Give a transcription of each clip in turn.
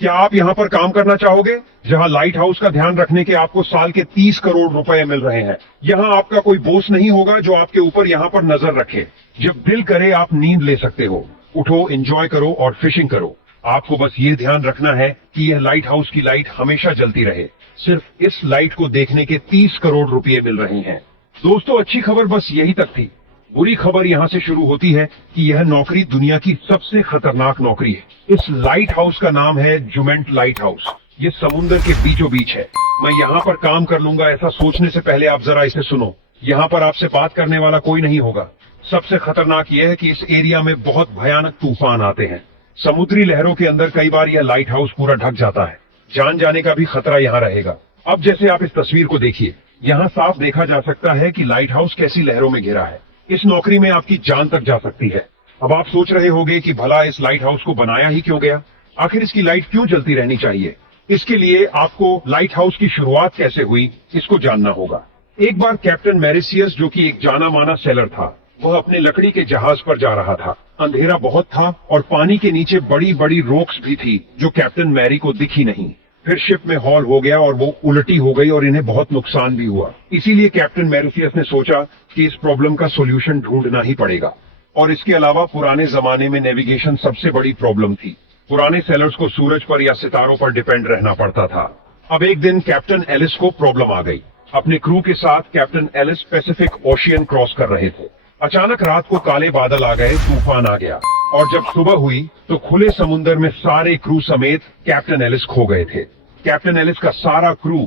क्या आप यहाँ पर काम करना चाहोगे जहाँ लाइट हाउस का ध्यान रखने के आपको साल के 30 करोड़ रुपए मिल रहे हैं? यहाँ आपका कोई बॉस नहीं होगा जो आपके ऊपर यहाँ पर नजर रखे। जब दिल करे आप नींद ले सकते हो, उठो, एंजॉय करो और फिशिंग करो। आपको बस ये ध्यान रखना है कि यह लाइट हाउस की लाइट हमेशा जलती रहे। सिर्फ इस लाइट को देखने के 30 करोड़ रुपए मिल रहे हैं। दोस्तों, अच्छी खबर बस यही तक थी। बुरी खबर यहाँ से शुरू होती है कि यह नौकरी दुनिया की सबसे खतरनाक नौकरी है। इस लाइट हाउस का नाम है जुमेंट लाइट हाउस। ये समुद्र के बीचों बीच है। मैं यहाँ पर काम कर लूंगा ऐसा सोचने से पहले आप जरा इसे सुनो। यहाँ पर आपसे बात करने वाला कोई नहीं होगा। सबसे खतरनाक यह है कि इस एरिया में बहुत भयानक तूफान आते हैं। समुद्री लहरों के अंदर कई बार यह लाइट हाउस पूरा ढक जाता है। जान जाने का भी खतरा यहाँ रहेगा। अब जैसे आप इस तस्वीर को देखिए, यहाँ साफ देखा जा सकता है कि लाइट हाउस कैसी लहरों में घिरा है। इस नौकरी में आपकी जान तक जा सकती है। अब आप सोच रहे होंगे कि भला इस लाइट हाउस को बनाया ही क्यों गया? आखिर इसकी लाइट क्यों जलती रहनी चाहिए? इसके लिए आपको लाइट हाउस की शुरुआत कैसे हुई इसको जानना होगा। एक बार कैप्टन मैरिसियस, जो कि एक जाना माना सेलर था, वह अपने लकड़ी के जहाज पर जा रहा था। अंधेरा बहुत था और पानी के नीचे बड़ी बड़ी रोक्स भी थी जो कैप्टन मैरी को दिखी नहीं। फिर शिप में हॉल हो गया और वो उल्टी हो गई और इन्हें बहुत नुकसान भी हुआ। इसीलिए कैप्टन मैरिसियस ने सोचा कि इस प्रॉब्लम का सॉल्यूशन ढूंढना ही पड़ेगा। और इसके अलावा पुराने जमाने में नेविगेशन सबसे बड़ी प्रॉब्लम थी। पुराने सेलर्स को सूरज पर या सितारों पर डिपेंड रहना पड़ता था। अब एक दिन कैप्टन एलिस को प्रॉब्लम आ गई। अपने क्रू के साथ captain Ellis Pacific Ocean cross कर रहे थे। अचानक रात को काले बादल आ गए, तूफान आ गया और जब सुबह हुई तो खुले समुद्र में सारे क्रू समेत कैप्टन एलिस खो गए थे। कैप्टन एलिस का सारा क्रू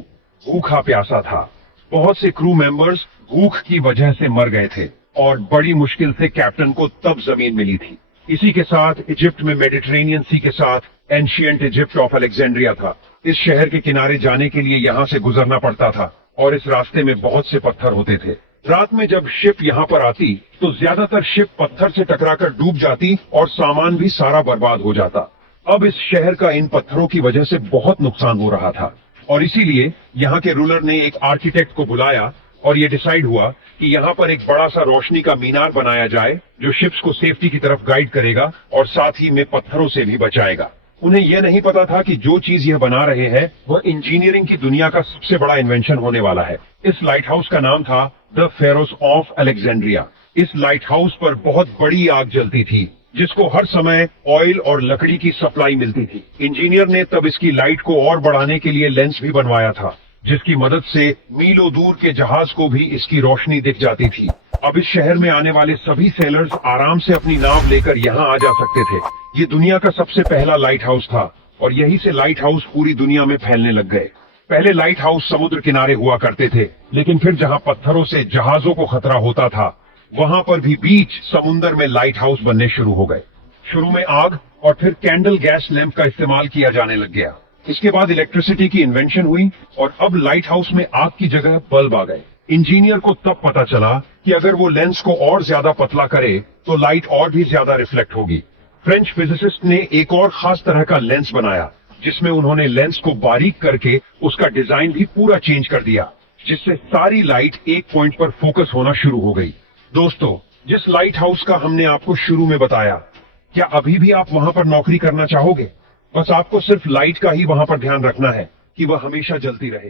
भूखा प्यासा था। बहुत से क्रू मेंबर्स भूख की वजह से मर गए थे और बड़ी मुश्किल से कैप्टन को तब जमीन मिली थी। इसी के साथ इजिप्ट में मेडिटेरेनियन सी के साथ एंशिएंट इजिप्ट ऑफ अलेक्जेंड्रिया था। इस शहर के किनारे जाने के लिए यहाँ से गुजरना पड़ता था और इस रास्ते में बहुत से पत्थर होते थे। रात में जब शिप यहाँ पर आती तो ज्यादातर शिप पत्थर से टकराकर डूब जाती और सामान भी सारा बर्बाद हो जाता। अब इस शहर का इन पत्थरों की वजह से बहुत नुकसान हो रहा था और इसीलिए यहाँ के रूलर ने एक आर्किटेक्ट को बुलाया और ये डिसाइड हुआ कि यहाँ पर एक बड़ा सा रोशनी का मीनार बनाया जाए जो शिप्स को सेफ्टी की तरफ गाइड करेगा और साथ ही में पत्थरों से भी बचाएगा। उन्हें यह नहीं पता था कि जो चीज यह बना रहे हैं वह इंजीनियरिंग की दुनिया का सबसे बड़ा इन्वेंशन होने वाला है। इस लाइट हाउस का नाम था द फेरोस ऑफ अलेक्जेंड्रिया। इस लाइट हाउस पर बहुत बड़ी आग जलती थी जिसको हर समय ऑयल और लकड़ी की सप्लाई मिलती थी। इंजीनियर ने तब इसकी लाइट को और बढ़ाने के लिए लेंस भी बनवाया था जिसकी मदद से मीलों दूर के जहाज को भी इसकी रोशनी दिख जाती थी। अब इस शहर में आने वाले सभी सेलर्स आराम से अपनी नाव लेकर यहाँ आ जा सकते थे। ये दुनिया का सबसे पहला लाइट हाउस था और यहीं से लाइट हाउस पूरी दुनिया में फैलने लग गए। पहले लाइट हाउस समुद्र किनारे हुआ करते थे, लेकिन फिर जहाँ पत्थरों से जहाजों को खतरा होता था वहां पर भी बीच समुद्र में लाइट हाउस बनने शुरू हो गए। शुरू में आग और फिर कैंडल गैस लैंप का इस्तेमाल किया जाने लग गया। इसके बाद इलेक्ट्रिसिटी की इन्वेंशन हुई और अब लाइट हाउस में आग की जगह बल्ब आ गए। इंजीनियर को तब पता चला कि अगर वो लेंस को और ज्यादा पतला करे तो लाइट और भी ज्यादा रिफ्लेक्ट होगी। फ्रेंच फिजिसिस्ट ने एक और खास तरह का लेंस बनाया जिसमें उन्होंने लेंस को बारीक करके उसका डिजाइन भी पूरा चेंज कर दिया, जिससे सारी लाइट एक पॉइंट पर फोकस होना शुरू हो गई। दोस्तों, जिस लाइट हाउस का हमने आपको शुरू में बताया, क्या अभी भी आप वहां पर नौकरी करना चाहोगे? बस आपको सिर्फ लाइट का ही वहां पर ध्यान रखना है कि वह हमेशा जलती रहे।